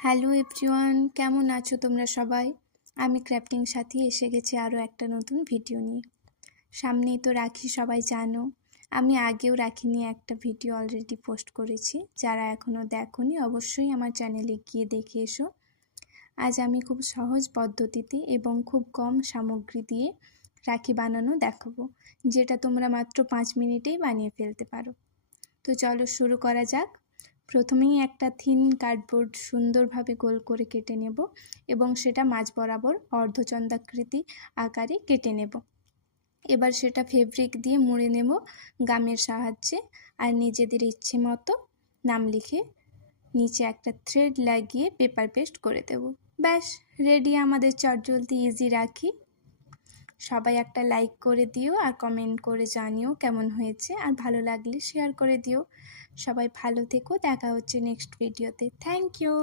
Hello everyone, কেমন আছো তোমরা সবাই? আমি ক্রাফটিং সাথী এসে গেছি আরও একটা নতুন ভিডিও নিয়ে। সামনেই তো রাখি, সবাই জানো। আমি আগেও রাখি নিয়ে একটা ভিডিও অলরেডি পোস্ট করেছি। যারা এখনও দেখোনি অবশ্যই আমার চ্যানেলে গিয়ে দেখে এসো। আজ আমি খুব সহজ পদ্ধতিতে এবং খুব কম সামগ্রী দিয়ে রাখি বানানো দেখাবো, যেটা তোমরা মাত্র 5 মিনিটেই বানিয়ে ফেলতে পারো। তো চলো শুরু করা যাক। প্রথমেই একটা থিন কার্ডবোর্ড সুন্দরভাবে গোল করে কেটে নেব এবং সেটা মাঝ বরাবর অর্ধচন্দ্রাকৃতি আকারে কেটে নেব। এবার সেটা ফেব্রিক দিয়ে মুড়ে নেব গামের সাহায্যে, আর নিজেদের ইচ্ছে মতো নাম লিখে নিচে একটা থ্রেড লাগিয়ে পেপার পেস্ট করে দেব। ব্যাস রেডি আমাদের চটজলদি ইজি রাখি। সবাই একটা লাইক করে দিও আর কমেন্ট করে জানিও কেমন হয়েছে, আর ভালো লাগলে শেয়ার করে দিও। সবাই ভালো থেকো, দেখা হচ্ছে নেক্সট ভিডিওতে। Thank you.